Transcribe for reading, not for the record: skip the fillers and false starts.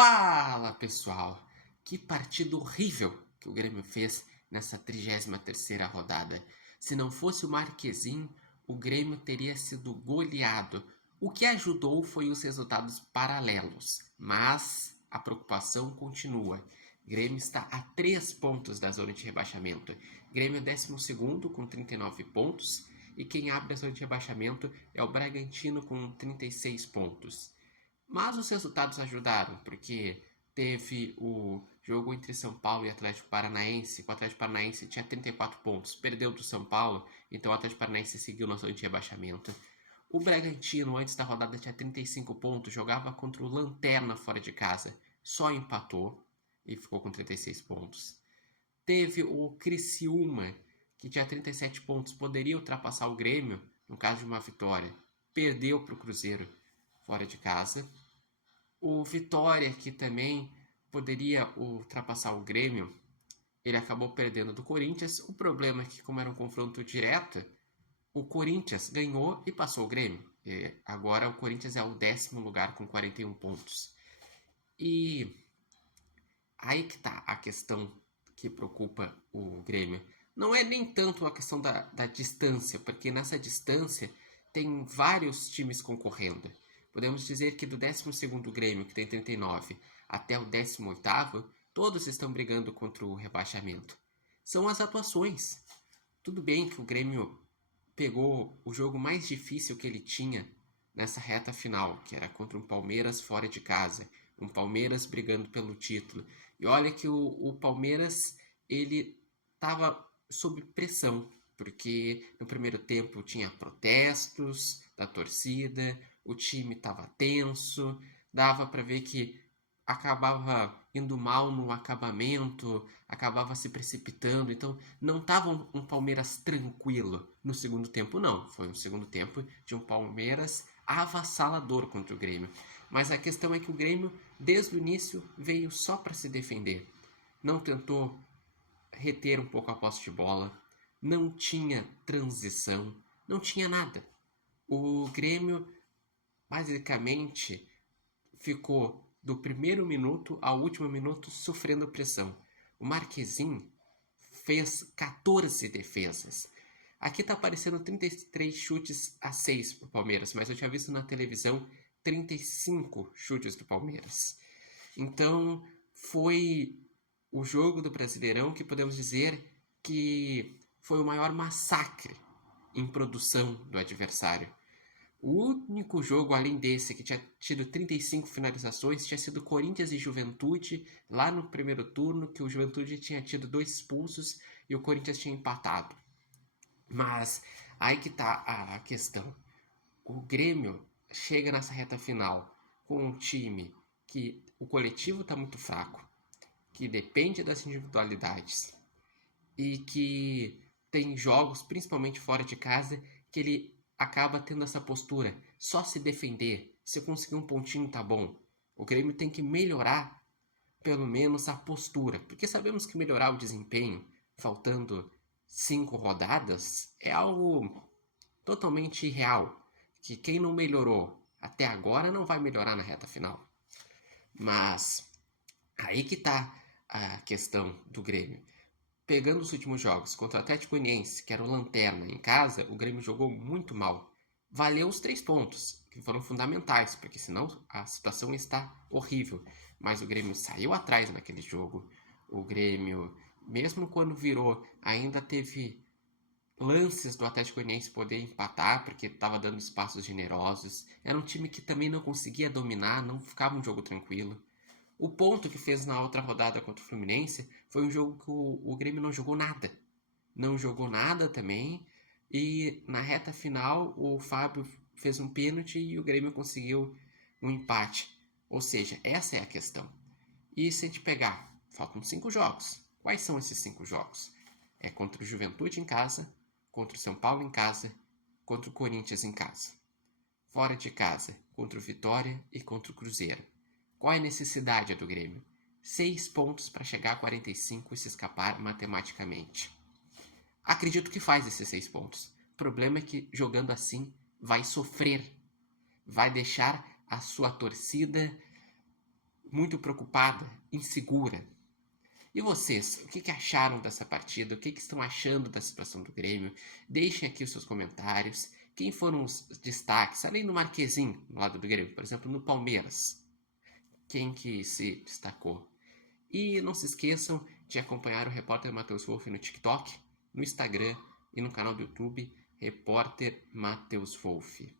Fala, pessoal! Que partida horrível que o Grêmio fez nessa 33ª rodada. Se não fosse o Marquezin, o Grêmio teria sido goleado. O que ajudou foi os resultados paralelos, mas a preocupação continua. O Grêmio está a 3 pontos da zona de rebaixamento. O Grêmio é 12º com 39 pontos e quem abre a zona de rebaixamento é o Bragantino com 36 pontos. Mas os resultados ajudaram, porque teve o jogo entre São Paulo e Atlético Paranaense. O Atlético Paranaense tinha 34 pontos, perdeu do São Paulo, então o Atlético Paranaense seguiu na zona de rebaixamento. O Bragantino, antes da rodada, tinha 35 pontos, jogava contra o Lanterna fora de casa, só empatou e ficou com 36 pontos. Teve o Criciúma, que tinha 37 pontos, poderia ultrapassar o Grêmio no caso de uma vitória, perdeu para o Cruzeiro fora de casa. O Vitória, que também poderia ultrapassar o Grêmio, ele acabou perdendo do Corinthians. O problema é que, como era um confronto direto, o Corinthians ganhou e passou o Grêmio. E agora o Corinthians é o 10º lugar com 41 pontos. E aí que tá a questão que preocupa o Grêmio. Não é nem tanto a questão da distância, porque nessa distância tem vários times concorrendo. Podemos dizer que do 12º Grêmio, que tem 39, até o 18º, todos estão brigando contra o rebaixamento. São as atuações. Tudo bem que o Grêmio pegou o jogo mais difícil que ele tinha nessa reta final, que era contra um Palmeiras fora de casa, um Palmeiras brigando pelo título. E olha que o Palmeiras, ele estava sob pressão, porque no primeiro tempo tinha protestos da torcida, o time estava tenso, dava para ver que acabava indo mal no acabamento, acabava se precipitando, então não estava um Palmeiras tranquilo no segundo tempo, não. Foi um segundo tempo de um Palmeiras avassalador contra o Grêmio. Mas a questão é que o Grêmio, desde o início, veio só para se defender. Não tentou reter um pouco a posse de bola, não tinha transição, não tinha nada. O Grêmio, basicamente, ficou do primeiro minuto ao último minuto sofrendo pressão. O Marquezin fez 14 defesas. Aqui tá aparecendo 33 chutes a 6 pro Palmeiras, mas eu tinha visto na televisão 35 chutes do Palmeiras. Então, foi o jogo do Brasileirão que podemos dizer que foi o maior massacre em produção do adversário. O único jogo além desse que tinha tido 35 finalizações tinha sido Corinthians e Juventude, lá no primeiro turno, que o Juventude tinha tido 2 expulsos e o Corinthians tinha empatado. Mas aí que tá a questão. O Grêmio chega nessa reta final com um time que o coletivo está muito fraco, que depende das individualidades e que tem jogos, principalmente fora de casa, que ele acaba tendo essa postura, só se defender, se conseguir um pontinho tá bom. O Grêmio tem que melhorar pelo menos a postura, porque sabemos que melhorar o desempenho, faltando 5 rodadas, é algo totalmente irreal, que quem não melhorou até agora não vai melhorar na reta final. Mas aí que tá a questão do Grêmio. Pegando os últimos jogos contra o Atlético Goianiense, que era o lanterna em casa, o Grêmio jogou muito mal. Valeu os 3 pontos, que foram fundamentais, porque senão a situação está horrível. Mas o Grêmio saiu atrás naquele jogo. O Grêmio, mesmo quando virou, ainda teve lances do Atlético Goianiense poder empatar, porque estava dando espaços generosos. Era um time que também não conseguia dominar, não ficava um jogo tranquilo. O ponto que fez na outra rodada contra o Fluminense foi um jogo que o Grêmio não jogou nada. Não jogou nada também. E na reta final o Fábio fez um pênalti e o Grêmio conseguiu um empate. Ou seja, essa é a questão. E se a gente pegar, faltam 5 jogos. Quais são esses 5 jogos? É contra o Juventude em casa, contra o São Paulo em casa, contra o Corinthians em casa. Fora de casa, contra o Vitória e contra o Cruzeiro. Qual é a necessidade do Grêmio? 6 pontos para chegar a 45 e se escapar matematicamente. Acredito que faz esses 6 pontos. O problema é que jogando assim vai sofrer. Vai deixar a sua torcida muito preocupada, insegura. E vocês, o que acharam dessa partida? O que estão achando da situação do Grêmio? Deixem aqui os seus comentários. Quem foram os destaques, além do Marquezinho, no lado do Grêmio, por exemplo, no Palmeiras? Quem que se destacou? E não se esqueçam de acompanhar o repórter Matheus Wolff no TikTok, no Instagram e no canal do YouTube Repórter Matheus Wolff.